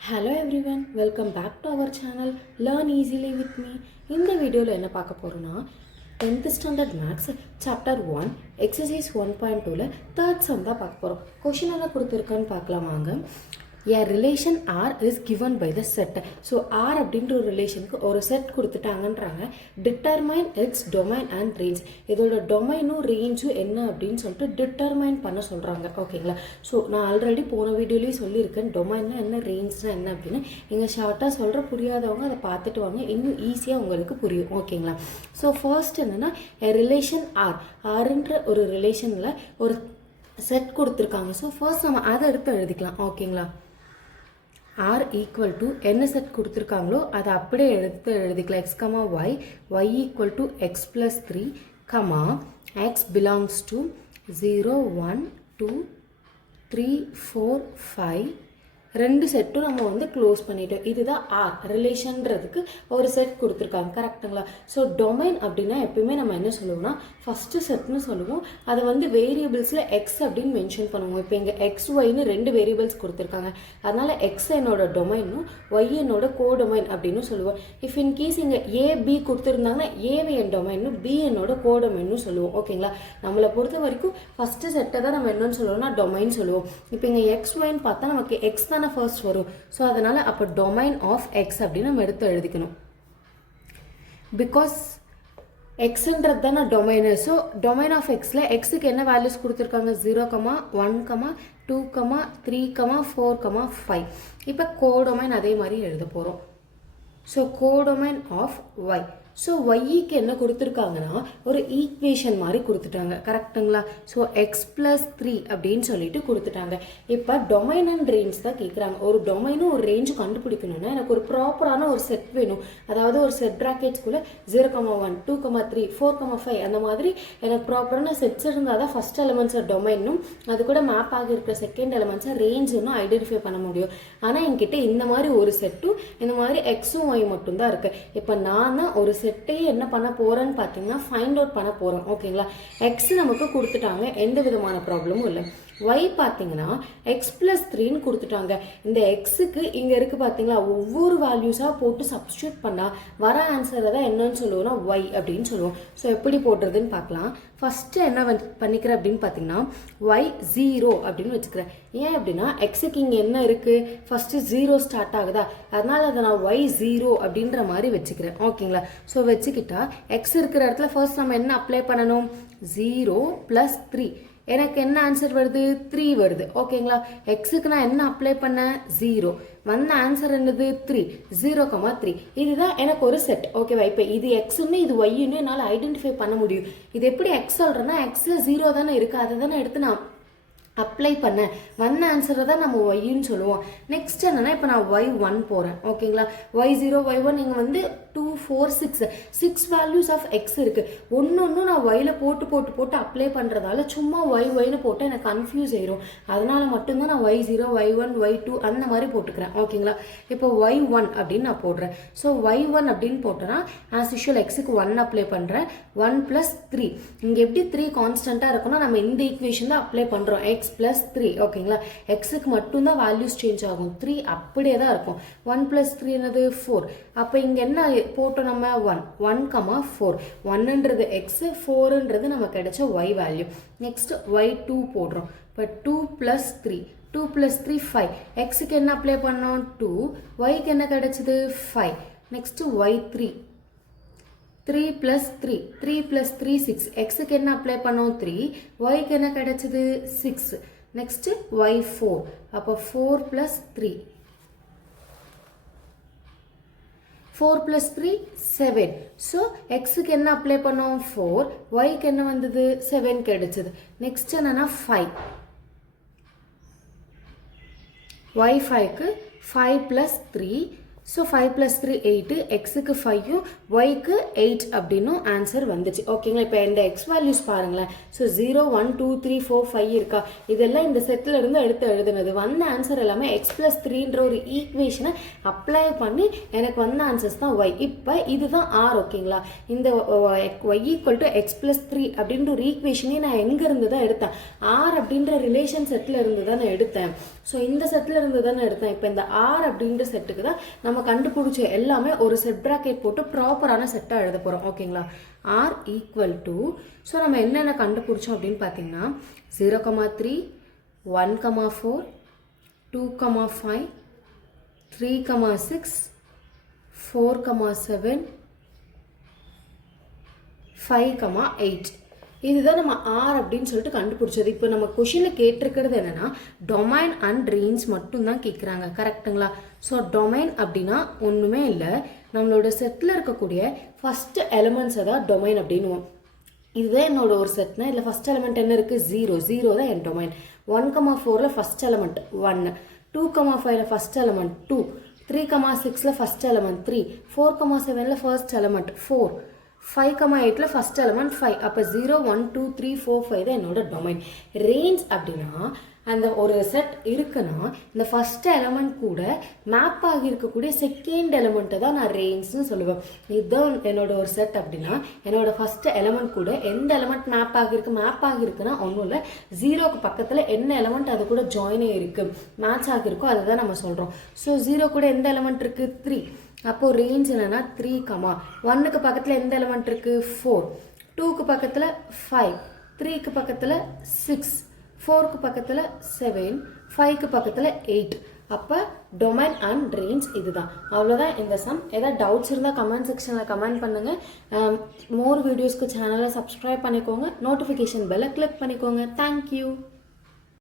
Hello everyone, welcome back to our channel Learn Easily with me. இந்த வீடியோவில் என்ன பார்க்க போகிறோன்னா 10th standard maths chapter 1 exercise 1.2ல third sum தான் பார்க்க போகிறோம். கொஷின் என்ன கொடுத்துருக்கான்னு பார்க்கலாம் வாங்க. A relation R is given by the set. So R அப்படின்ற ஒரு ரிலேஷனுக்கு ஒரு செட் கொடுத்துட்டாங்கன்றாங்க. Determine its domain and range. இதோட டொமைனும் ரேஞ்சும் என்ன அப்படின்னு சொல்லிட்டு டிட்டர்மைன் பண்ண சொல்கிறாங்க. ஓகேங்களா? ஸோ நான் ஆல்ரெடி போன வீடியோலேயே சொல்லியிருக்கேன் டொமைன்னா என்ன ரேஞ்ச்னா என்ன அப்படின்னு. நீங்கள் ஷார்ட்டாக சொல்கிற புரியாதவங்க அதை பார்த்துட்டு வாங்க, இன்னும் ஈஸியாக உங்களுக்கு புரியும். ஓகேங்களா? ஸோ ஃபர்ஸ்ட் என்னென்னா ரிலேஷன் ஆர்ன்ற ஒரு ரிலேஷனில் ஒரு செட் கொடுத்துருக்காங்க. ஸோ ஃபர்ஸ்ட் நம்ம அதை எடுத்து எழுதிக்கலாம். ஓகேங்களா? R equal to என்ன செட் கொடுத்துருக்காங்களோ அதை அப்படியே எடுத்து எழுதிக்கலாம். x, y, y equal to x plus 3, x belongs to 0, 1, 2, 3, 4, 5. ரெண்டு செட்டும் நம்ம வந்து க்ளோஸ் பண்ணிட்டோம். இதுதான் ஆர் ரிலேஷன்றதுக்கு ஒரு செட் கொடுத்துருக்காங்க. கரெக்டுங்களா? ஸோ டொமைன் அப்படின்னா எப்பயுமே நம்ம என்ன சொல்லுவோம்னா ஃபஸ்ட்டு செட்னு சொல்லுவோம். அதை வந்து வேரியபிள்ஸில் எக்ஸ் அப்படின்னு மென்ஷன் பண்ணுவோம். இப்போ இங்கே எக்ஸ் ஒய்னு ரெண்டு வேரியபிள்ஸ் கொடுத்துருக்காங்க. அதனால் எக்ஸ் என்னோட டொமைனும் ஒய் என்னோட கோ டொமைன் அப்படின்னு சொல்லுவோம். இஃப் இன் கேஸ் இங்கே ஏபி கொடுத்துருந்தாங்கன்னா ஏவி என் டொமைனும் பி என்னோட கோ டொமைன்னு சொல்லுவோம். ஓகேங்களா? நம்மளை பொறுத்த வரைக்கும் ஃபஸ்ட்டு செட்டை தான் நம்ம என்னன்னு சொல்லுவோம்னா டொமைன் சொல்லுவோம். இப்போ இங்கே எக்ஸ் ஒய்ன்னு பார்த்தா நமக்கு எக்ஸ் தானே ஃபர்ஸ்ட் வரும். ஸோ அதனால் அப்போ டொமைன் ஆஃப் எக்ஸ் அப்படின்னு நம்ம எடுத்து எழுதிக்கணும். பிகாஸ் எக்ஸ்ன்றது தானே டொமைனு. ஸோ டொமைன் ஆஃப் எக்ஸில் எக்ஸுக்கு என்ன வேல்யூஸ் கொடுத்துருக்காங்க? 0, 1, 2, 3, 4, 5. இப்போ கோடொமைன் அதே மாதிரி எழுத போகிறோம். So codomain of Y. So ஒய்க்கு என்ன கொடுத்துருக்காங்கன்னா ஒரு ஈக்குவேஷன் மாதிரி கொடுத்துட்டாங்க. கரெக்டுங்களா? ஸோ எக்ஸ் ப்ளஸ் 3 அப்படின்னு சொல்லிட்டு கொடுத்துட்டாங்க. இப்போ டொமைன் அண்ட் ரேஞ்ச் தான் கேட்குறாங்க. ஒரு டொமைனும் ஒரு ரேஞ்சும் கண்டுபிடிக்கணும்னா எனக்கு ஒரு ப்ராப்பரான ஒரு செட் வேணும். அதாவது ஒரு செட் ப்ராக்கெட்ஸ்குள்ளே 0, 1, 2, 3, 4, 5 அந்த மாதிரி எனக்கு ப்ராப்பரான செட்ஸ் இருந்தால் தான் ஃபஸ்ட் எலிமெண்ட்ஸை டொமைனும் அது கூட மேப் ஆகியிருக்கிற செகண்ட் எலிமெண்ட்ஸை ரேஞ்சுன்னு ஐடென்டிஃபை பண்ண முடியும். ஆனால் என்கிட்ட இந்த மாதிரி ஒரு செட்டும் இந்த மாதிரி எக்ஸும் ஒய் மட்டும்தான் இருக்குது. இப்போ நான் ஒரு செட்டே என்ன பண்ண போறேன்னு பார்த்தீங்கன்னா ஃபைண்ட் அவுட் பண்ண போறோம். ஓகேங்களா? எக்ஸ் நமக்கு கொடுத்துட்டாங்க, எந்த விதமான ப்ராப்ளமும் இல்லை. ஒய் பார்த்தீங்கன்னா எக்ஸ் ப்ளஸ் 3ன்னு கொடுத்துட்டாங்க. இந்த எக்ஸுக்கு இங்கே இருக்குது பார்த்தீங்களா, ஒவ்வொரு வேல்யூஸாக போட்டு சப்ஸ்டியூட் பண்ணால் வர ஆன்சரை தான் என்னன்னு சொல்லுவோம்னா ஒய் அப்படின்னு சொல்லுவோம். ஸோ எப்படி போடுறதுன்னு பார்க்கலாம். ஃபஸ்ட்டு என்ன பண்ணிக்கிறேன் அப்படின்னு பார்த்தீங்கன்னா ஒய் 0 அப்படின்னு வச்சுக்கிறேன். ஏன் அப்படின்னா எக்ஸுக்கு இங்கே என்ன இருக்குது, ஃபஸ்ட்டு 0 ஸ்டார்ட் ஆகுதா, அதனால் அதை நான் ஒய் 0 அப்படின்ற மாதிரி வச்சுக்கிறேன். ஓகேங்களா? ஸோ வச்சுக்கிட்டா எக்ஸ் இருக்கிற இடத்துல ஃபர்ஸ்ட் நம்ம என்ன அப்ளை பண்ணணும்? 0 + 3. எனக்கு என்ன ஆன்சர் வருது? 3 வருது. ஓகேங்களா? எக்ஸுக்கு நான் என்ன அப்ளை பண்ணேன்? 0. வந்த ஆன்சர் என்னது? 3. 0, 3. இதுதான் எனக்கு ஒரு செட். ஓகேவா? இப்போ இது எக்ஸ்ன்னு இது ஒய்ன்னு என்னால் ஐடென்டிஃபை பண்ண முடியும். இது எப்படி எக்ஸ் சொல்கிறேன்னா எக்ஸில் 0 தானே இருக்குது, அதை தானே எடுத்து நான் அப்ளை பண்ண வந்த ஆன்சரை தான் நம்ம ஒய்ன்னு சொல்லுவோம். நெக்ஸ்ட் என்னன்னா இப்போ நான் y1 போகிறேன். ஓகேங்களா? y0, y1 இங்கே வந்து 2, 4, 6 வேல்யூஸ் ஆஃப் எக்ஸ் இருக்குது. ஒன்று நான் ஒயில் போட்டு அப்ளை பண்ணுறதால சும்மா ஒய்னு போட்டு எனக்கு கன்ஃபியூஸ் ஆயிரும். அதனால மட்டும்தான் நான் y0, y1, y2 அந்த மாதிரி போட்டுக்கிறேன். ஓகேங்களா? இப்போ y1 அப்படின்னு நான் போடுறேன். ஸோ y1 அப்படின்னு போட்டேன்னா ஆஸ் யூஷுவல் எக்ஸுக்கு 1 அப்ளை பண்ணுறேன். 1 + 3. இங்கே எப்படி 3 கான்ஸ்டண்ட்டாக இருக்குன்னா நம்ம இந்த ஈக்குவேஷன் தான் அப்ளை பண்ணுறோம். எக்ஸ் + 3. ஓகேங்களா? எக்ஸுக்கு மட்டும்தான் வேல்யூஸ் சேஞ்ச் ஆகும், 3 அப்படியே தான் இருக்கும். 1 + 3 என்னது? 4. அப்போ இங்கே என்ன போட்டோம் நம்ம? 1, 4. 1ன்றது எக்ஸ், 4ன்றது நமக்கு கிடைச்ச ஒய் வேல்யூ. நெக்ஸ்ட் y2 போடுறோம். இப்போ 2 + 3. 2 + 3 5. எக்ஸுக்கு என்ன அப்ளை பண்ணோம்? 2. ஒய்க்கு என்ன கிடைச்சது? 5. Next y3. 3 + 3. 3 + 3 6. எக்ஸுக்கு என்ன அப்ளை பண்ணோம்? 3. ஒய்க்கு என்ன கிடைச்சது? 6. Next y4. அப்போ 4 + 3. 4 + 3 7. ஸோ எக்ஸுக்கு என்ன அப்ளை பண்ணோம்? 4. ஒய்க்கு என்ன வந்தது? 7 கிடைச்சது. நெக்ஸ்ட் என்னன்னா 5. y5க்கு 5 + 3. ஸோ 5 + 3 8. எக்ஸுக்கு 5ம் ஒய்க்கு 8 அப்படின்னும் ஆன்சர் வந்துச்சு. ஓகேங்களா? இப்போ இந்த எக்ஸ் வேல்யூஸ் பாருங்களேன். ஸோ 0, 1, 2, 3, 4, 5 இருக்கா, இதெல்லாம் இந்த செட்டில் இருந்து எடுத்து எழுதுனது. வந்த ஆன்சர் எல்லாமே எக்ஸ் + 3ன்ற ஒரு ஈக்குவேஷனை அப்ளை பண்ணி எனக்கு வந்த ஆன்சர்ஸ் தான் ஒய். இப்போ இதுதான் ஆர். ஓகேங்களா? இந்த ஒய் ஈக்குவல் டு எக்ஸ் + 3 அப்படின்ற ஒரு ஈக்குவேஷனே நான் எங்கேருந்து தான் எடுத்தேன்? ஆர் அப்படின்ற ரிலேஷன் செட்டில் இருந்து தான் நான் எடுத்தேன். ஸோ இந்த செட்டில் இருந்து தானே எடுத்தேன். இப்போ இந்த ஆர் அப்படின்ற செட்டுக்கு தான் நம்ம கண்டுபிடிச்ச எல்லாமே ஒரு செட் ப்ராக்கெட் போட்டு ப்ராப்பரான செட்டாக எழுத போகிறோம். ஓகேங்களா? ஆர் ஈக்குவல் டு, ஸோ நம்ம என்னென்ன கண்டுபிடிச்சோம் அப்படின்னு பார்த்தீங்கன்னா 0,3, 1,4, 2,5, 3,6, 4,7, 5,8 இதுதான் நம்ம ஆர் அப்படின்னு சொல்லிட்டு கண்டுபிடிச்சது. இப்போ நம்ம கொஷினில் கேட்டிருக்கிறது என்னென்னா டொமைன் அண்ட் ரேஞ்ச் மட்டும்தான் கேட்குறாங்க. கரெக்டுங்களா? ஸோ டொமைன் அப்படின்னா ஒன்றுமே இல்லை, நம்மளோட செட்டில் இருக்கக்கூடிய ஃபஸ்ட்டு எலிமெண்ட்ஸை தான் டொமைன் அப்படின்னுவோம். இதுதான் என்னோட ஒரு செட்னா இதில் ஃபஸ்ட் எலிமெண்ட் என்ன இருக்குது? 0 தான் என் டொமைன். 1,4ல் ஃபஸ்ட் எலிமெண்ட் 1, 2,5ல் ஃபஸ்ட் எலிமெண்ட் 2, 3,6ல் ஃபஸ்ட் எலிமெண்ட் 3, 4,7ல் ஃபர்ஸ்ட் எலிமெண்ட் 4, 5,8ல் ஃபஸ்ட் எலிமெண்ட் 5. அப்போ 0, 1, 2, 3, 4, 5 தான் என்னோட டொமைன். ரேஞ்ச் அப்படின்னா அந்த ஒரு செட் இருக்குன்னா இந்த ஃபர்ஸ்ட் எலிமெண்ட் கூட மேப் ஆகி இருக்கக்கூடிய செகண்ட் எலிமெண்ட்டை தான் நான் ரேஞ்ச்னு சொல்லுவேன். இதுதான் என்னோட ஒரு செட் அப்படின்னா என்னோட ஃபர்ஸ்ட் எலிமெண்ட் கூட எந்த எலிமெண்ட் மேப் ஆகிருக்குன்னா ஒன்றும் இல்லை, 0க்கு பக்கத்தில் என்ன எலிமெண்ட் அது கூட ஜாயின் ஆகிருக்கு மேட்ச் ஆகிருக்கோ அதை தான் நம்ம சொல்கிறோம். ஸோ 0 கூட எந்த எலிமெண்ட் இருக்குது? 3. அப்போது ரேஞ்ச் என்னென்னா 3, 1க்கு பக்கத்தில் எந்த எலிமெண்ட் இருக்குது? 4, 2க்கு பக்கத்தில் 5, 3க்கு பக்கத்தில் 6, 4க்கு பக்கத்தில் 7, 5க்கு பக்கத்தில் 8. அப்போ டொமைன் அண்ட் ரேஞ்ச் இதுதான். அவ்வளோதான் இந்த சம். ஏதாவது டவுட்ஸ் இருந்தால் கமெண்ட் செக்ஷனில் கமெண்ட் பண்ணுங்கள். மோர் வீடியோஸ்க்கு சேனலை சப்ஸ்கிரைப் பண்ணிக்கோங்க, நோட்டிஃபிகேஷன் பெல்லை கிளிக் பண்ணிக்கோங்க. தேங்க்யூ.